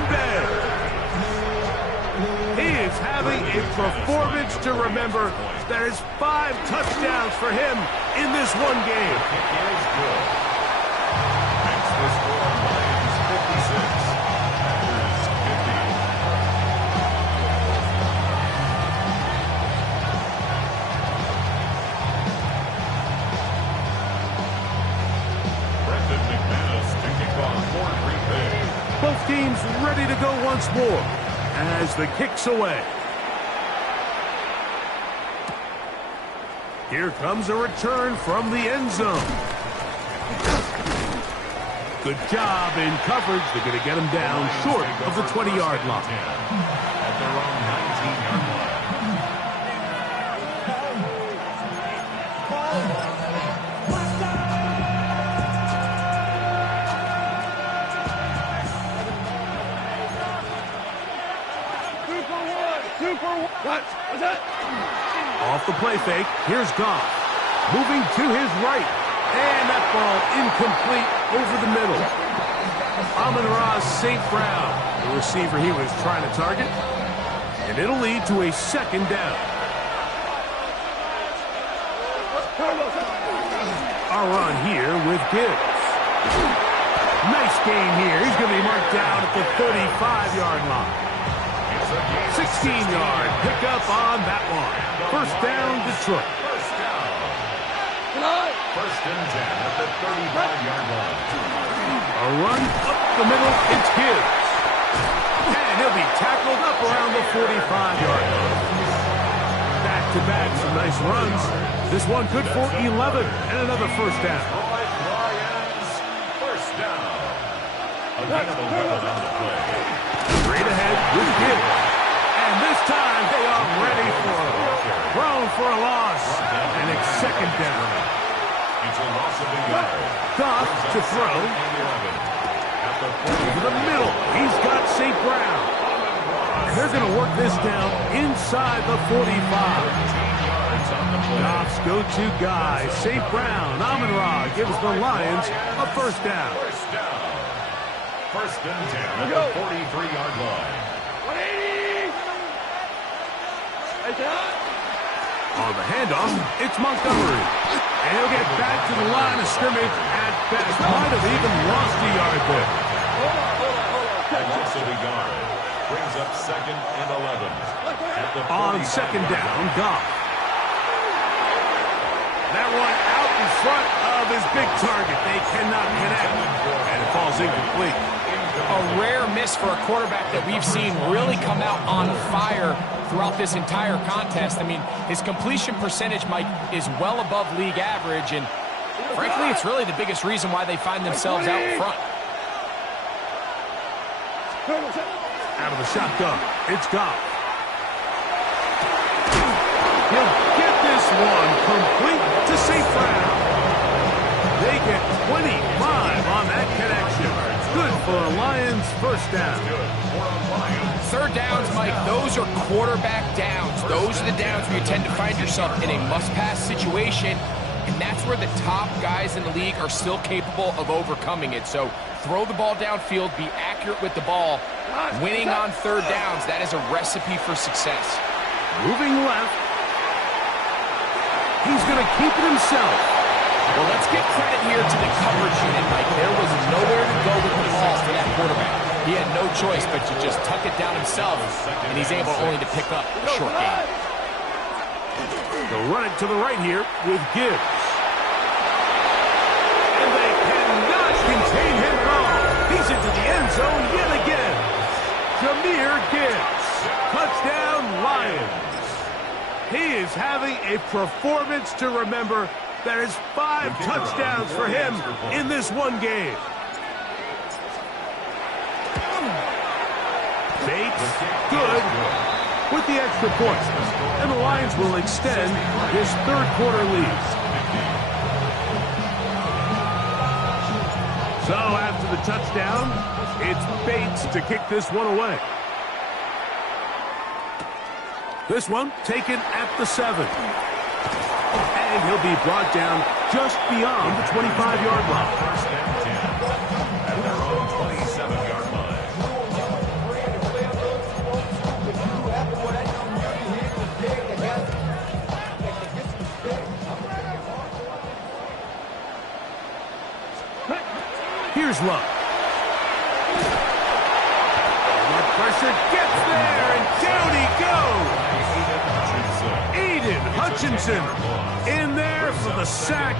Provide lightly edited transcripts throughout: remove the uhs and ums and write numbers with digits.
Green Bay. He is having a performance to remember. There is 5 touchdowns for him in this one game. Kick is good. Makes the score Lions 56. Packers 50. Brendan McManus to kick off for Green Bay. Both teams ready to go once more as the kick's away. Here comes a return from the end zone. Good job in coverage. They're going to get him down short of the 20-yard line. At their own 19-yard line. Off the play fake, here's Goff. Moving to his right. And that ball incomplete over the middle. Amon-Ra St. Brown, the receiver he was trying to target. And it'll lead to a second down. Our run here with Gibbs. Nice gain here. He's going to be marked down at the 35-yard line. 16-yard pickup on that one. First down, Detroit. First and 10 at the 35-yard line. A run up the middle, it's Gibbs. And he'll be tackled up around the 45-yard line. Back-to-back, some nice runs. This one good for 11 and another first down. Lions, first down. Again, a weapon on the play. Straight ahead with Gibbs. And this time they are ready for it. Thrown for a loss. And it's second down. It's a loss of a yard. Goff to throw. Over the middle. He's got St. Brown. And they're going to work this down inside the 45. Goff's go-to guy, St. Brown. Amon-Ra gives the Lions a first down. First and 10 at the 43-yard line. On the handoff, it's Montgomery. And he'll get back to the line of scrimmage at best. Might have even lost a yard there. A loss of a yard. Brings up second and 11. At the On second down, Goff. That one out in front of his big target. They cannot connect. And it falls incomplete. A rare miss for a quarterback that we've seen really come out on fire throughout this entire contest. I mean, his completion percentage, Mike, is well above league average, and frankly, it's really the biggest reason why they find themselves out in front. Out of the shotgun, it's Goff. He'll get this one complete to St. Brown. They get 25 on that connection. Good for a Lions first down. Third downs, Mike, those are quarterback downs. Those are the downs where you tend to find yourself in a must-pass situation, and that's where the top guys in the league are still capable of overcoming it. So throw the ball downfield, be accurate with the ball. Winning on third downs, that is a recipe for success. Moving left. He's going to keep it himself. Well, let's give credit here to the coverage unit, Mike. There was nowhere to go with the ball for that quarterback. He had no choice but to just tuck it down himself, and he's able only to pick up a short gain. They'll run it to the right here with Gibbs. And they cannot contain him long. He's into the end zone yet again. Jahmyr Gibbs. Touchdown, Lions. He is having a performance to remember. There is 5 touchdowns for him in this one game. Bates, good, with the extra point. And the Lions will extend his third quarter lead. So after the touchdown, it's Bates to kick this one away. This one taken at the 7. And he'll be brought down just beyond the 25-yard line. First and 10 at their own 27-yard line. Here's Love. The pressure gets there, and down he goes. Aiden Hutchinson in there for the sack.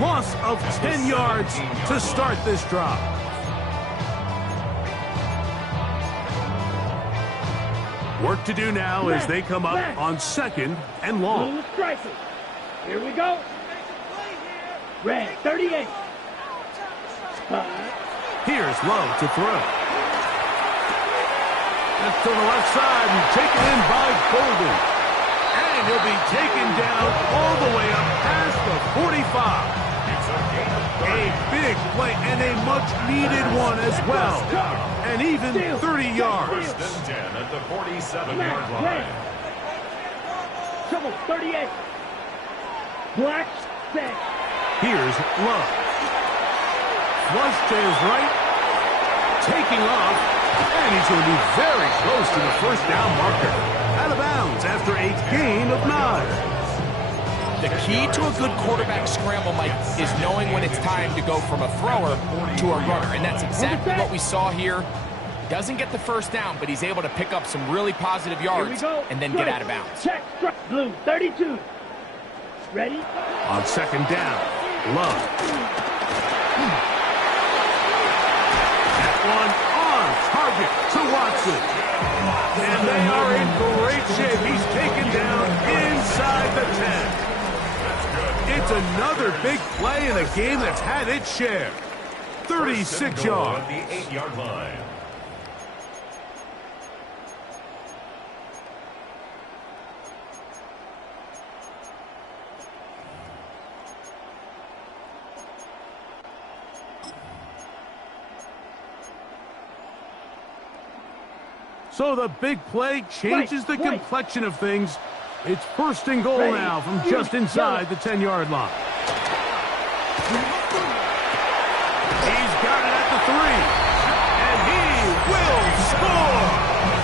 Loss of 10 yards to start this drive. Work to do now as they come up on 2nd and long. Here we go. Red 38. Here's Love to throw. That's to the left side and taken in by Golden. And he'll be taken down all the way up past the 45. A big play and a much-needed one as well. And even 30 yards. First and 10 at the 47-yard line. Trouble 38. Black set. Here's Love. Flush to his right. Taking off. And he's going to be very close to the first down marker. Out of bounds after a gain of 9. The key to a good quarterback scramble, Mike, is knowing when it's time to go from a thrower to a runner. And that's exactly what we saw here. Doesn't get the first down, but he's able to pick up some really positive yards and then get out of bounds. Check. Blue 32. Ready? On 2nd down, Love. That one on target to Watson. And they are in great shape. He's taken down inside the 10. It's another big play in a game that's had its share. 36 yards. At the 8-yard line. So the big play changes the complexion of things. It's 1st and goal now from just inside the 10-yard line. He's got it at the 3. And he will score.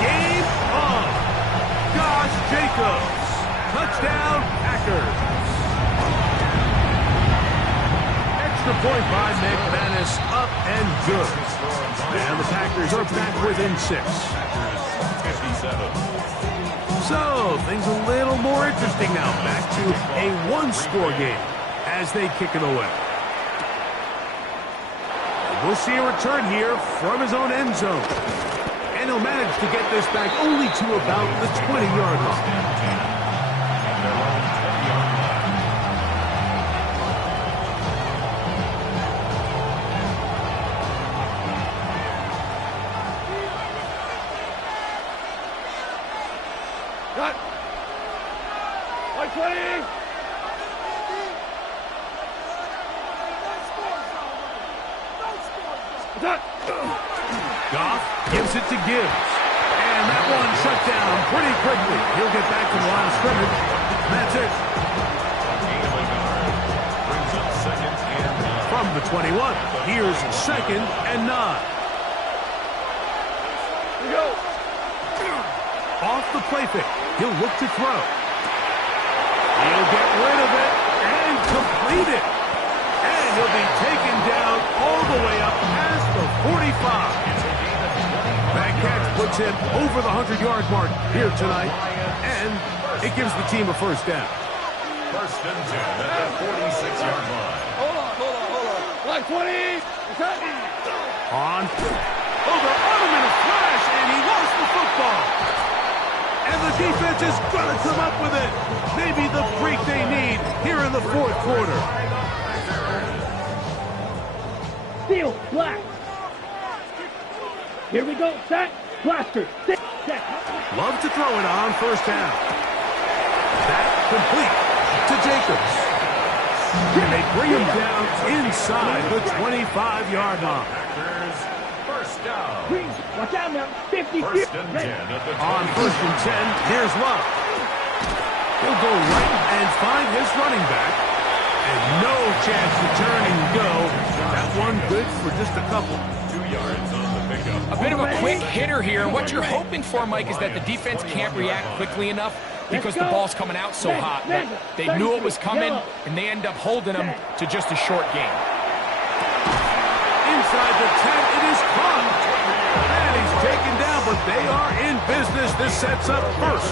Game on. Josh Jacobs. Touchdown, Packers. Extra point by McManus. Up and good. And the Packers are back within 6. 57. So, things a little more interesting now. Back to a 1-score game as they kick it away. We'll see a return here from his own end zone. And he'll manage to get this back only to about the 20-yard line. Goff gives it to Gibbs. And that one shut down pretty quickly. He'll get back to the line of scrimmage. That's it. Brings up 2nd and 9. From the 21, here's 2nd and 9. Off the play fake. He'll look to throw. He'll get rid of it and complete it. And he'll be taken down all the way up past the 45. That catch puts him over the 100-yard mark here tonight. And it gives the team a first down. First and 10 at the 46-yard line. Hold on. Black 20. On. Over him in a flash, and he lost the football. And the defense is going to come up with it. Maybe the break they need here in the 4th quarter. Steal, Black. Here we go, set, blaster, set. Love to throw it on 1st down. That complete to Jacobs. And they bring him down inside the 25-yard line. Packers, first down. Green, watch out now, 50. First and 10 at the 20. On 1st and 10, here's Love. He'll go right and find his running back. And no chance to turn and go. That one good for just a couple. 2 yards on the pickup. A bit of a quick hitter here. What you're hoping for, Mike, is that the defense can't react quickly enough because the ball's coming out so hot. They knew it was coming, and they end up holding them to just a short game. inside the 10. It is caught. And he's taken down, but they are in business. This sets up first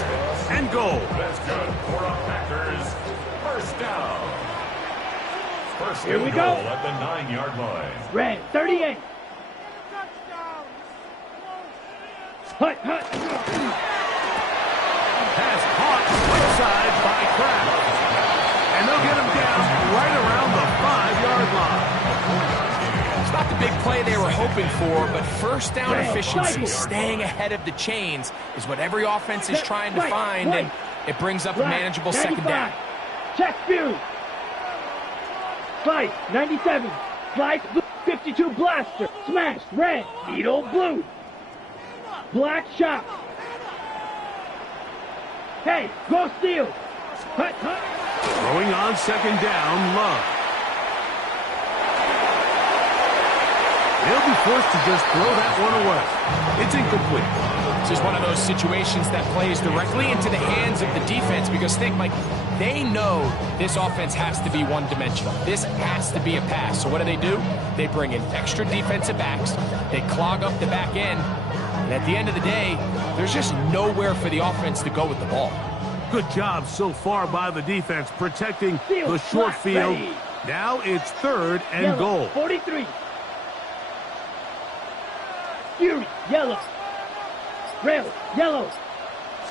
and goal. That's good for the Packers. First down. First Here we and go. goal at the 9-yard line. Red, 38. Hut, hut. Pass caught outside by Kraft. And they'll get him down right around the 5-yard line. It's not the big play they were hoping for, but first down Right, efficiency, right. staying ahead of the chains, is what every offense is trying to Right, find, right. and it brings up a Black, manageable second 95. down. Check view. Slice, 97. Slice, blue, 52 blaster. Smash, red. Needle, blue. Black shot. Hey, go steal. Hut, hut. Throwing on second down, Love. He'll be forced to just throw that one away. It's incomplete. This is one of those situations that plays directly into the hands of the defense because think, Mike, they know this offense has to be one-dimensional. This has to be a pass. So what do? They bring in extra defensive backs. They clog up the back end. And at the end of the day, there's just nowhere for the offense to go with the ball. Good job so far by the defense protecting Field, the short flat, field. ready. Now it's third and Yellow, goal. 43. Fury, yellow. Rail, yellow.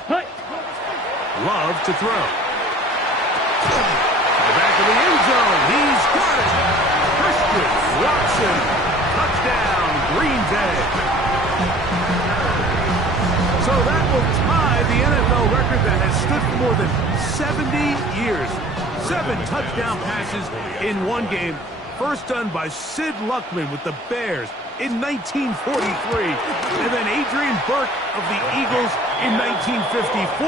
Hut. Love to throw. To the back of the end zone. He's got it. Christian Watson. Touchdown, Green Bay. So that will tie the NFL record that has stood for more than 70 years. 7 touchdown passes in one game. First done by Sid Luckman with the Bears in 1943. And then Adrian Burke of the Eagles in 1954.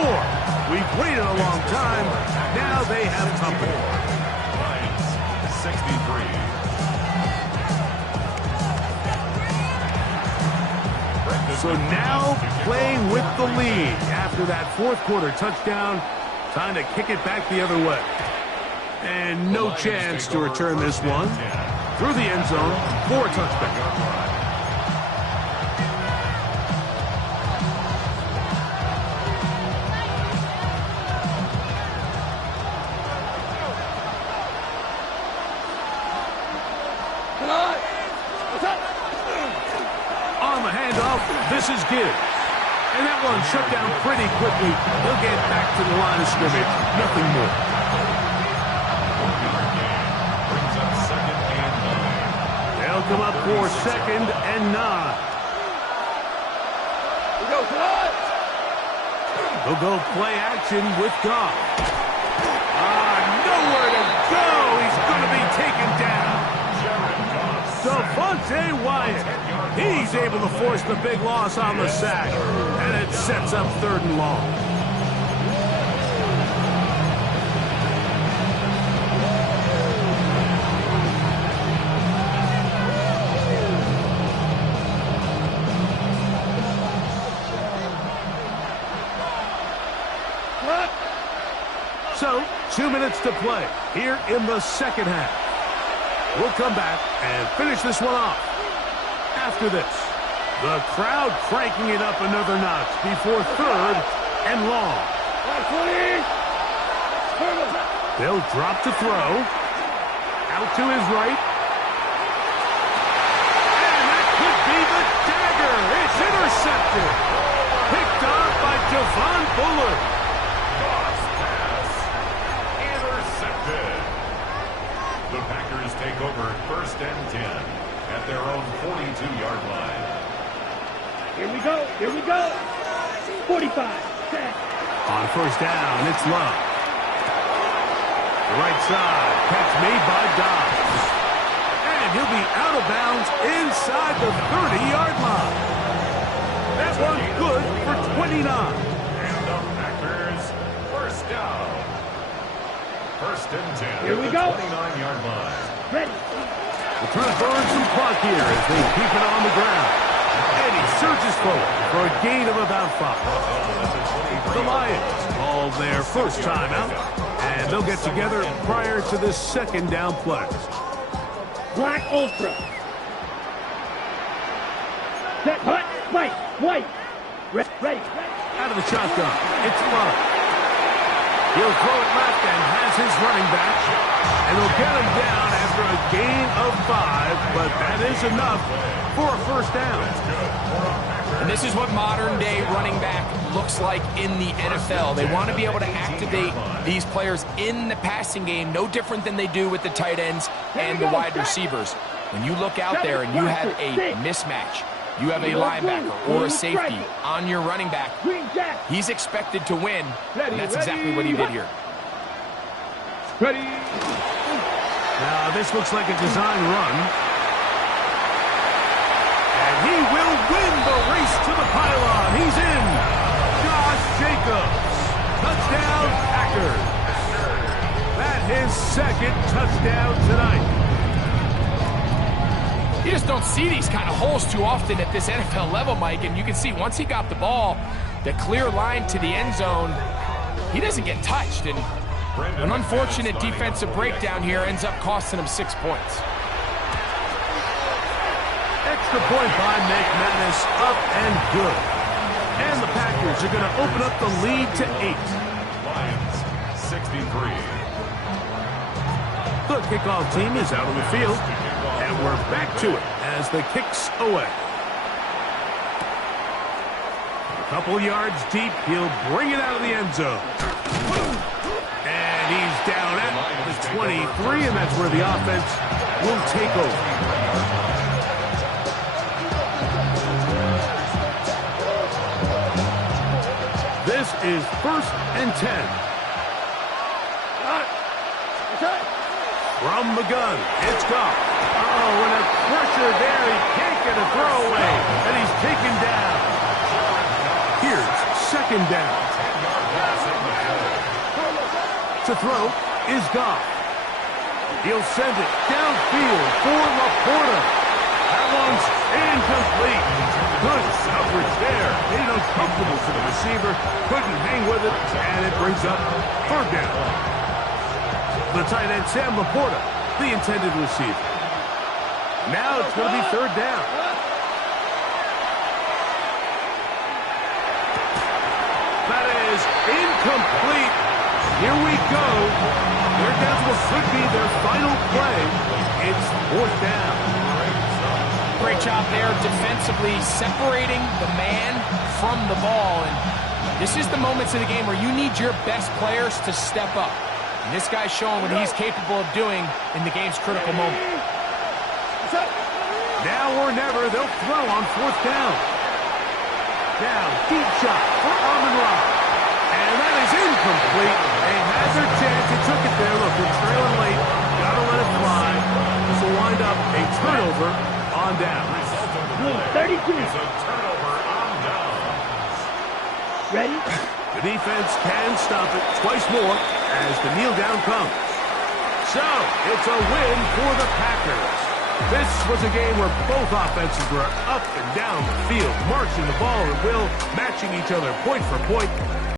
We've waited a long time. Now they have company. Lions, 63. So now playing with the lead after that fourth quarter touchdown. Time to kick it back the other way. And no chance to return this one. Through the end zone for a touchback. On the handoff, this is Gibbs. And that one shut down pretty quickly. He'll get back to the line of scrimmage. Nothing more. Brings up second and 9. They'll come up for second and 9. They'll go play action with Goff. Nowhere to go. He's going to be taken down. Devontae Wyatt. He's able to force the big loss on the sack. And it sets up third and long. So, 2 minutes to play here in the second half. We'll come back and finish this one off. After this, the crowd cranking it up another notch before third and long. They'll drop to throw. Out to his right. And that could be the dagger. It's intercepted. Picked off by Javon Bullard. Goff's pass. Intercepted. The Packers take over first and 10 at their own 42-yard line. Here we go. Here we go. 45. Set. On first down, it's Love. The right side, catch made by Dobbs. And he'll be out of bounds inside the 30-yard line. That one good for 29. And the Packers first down. First and 10 Here at we the go. 29-yard line. Ready. They're trying to burn some clock here as they keep it on the ground. And he surges forward for a gain of about 5. The Lions call their first timeout, and they'll get together prior to this second down play. Black Ultra. Set, hut, spike, white. Ready. Out of the shotgun. It's Love. He'll throw it left and has his running back. And they'll get him down after a gain of 5, but that is enough for a first down. And this is what modern-day running back looks like in the NFL. They want to be able to activate these players in the passing game, no different than they do with the tight ends and the wide receivers. When you look out there and you have a mismatch, you have a linebacker or a safety on your running back, he's expected to win, and that's exactly what he did here. Ready. Now, this looks like a design run. And he will win the race to the pylon. He's in. Josh Jacobs. Touchdown, Packers. That his second touchdown tonight. You just don't see these kind of holes too often at this NFL level, Mike, and you can see once he got the ball, the clear line to the end zone, he doesn't get touched, and an unfortunate defensive breakdown here ends up costing him 6 points. Extra point by McManus, up and good. And the Packers are going to open up the lead to 8. Lions, 63. The kickoff team is out on the field, and we're back to it as the kick's away. A couple yards deep, he'll bring it out of the end zone. And he's down at the 23, and that's where the offense will take over. This is 1st and 10. From the gun, it's Goff. Oh, and a pressure there. He can't get a throwaway, and he's taken down. Here's 2nd down. To throw is Goff. He'll send it downfield for Laporta. That one's incomplete. Good coverage there. Made it uncomfortable for the receiver. Couldn't hang with it, and it brings up 3rd down. The tight end, Sam Laporta, the intended receiver. Now it's going to be 3rd down. That is incomplete. Here we go. They're down to what could be their final play. It's 4th down. Great job there defensively, separating the man from the ball. And this is the moments of the game where you need your best players to step up. And this guy's showing what he's capable of doing in the game's critical moment. Now or never, they'll throw on 4th down. Now, deep shot for Amon-Ra. And that is incomplete. They had their chance. They took it there. Look, they're trailing late. Got to let it fly. This will wind up a turnover on down. 32. It's a turnover on down. Ready? The defense can stop it twice more as the kneel down comes. So, it's a win for the Packers. This was a game where both offenses were up and down the field, marching the ball at will, matching each other point for point.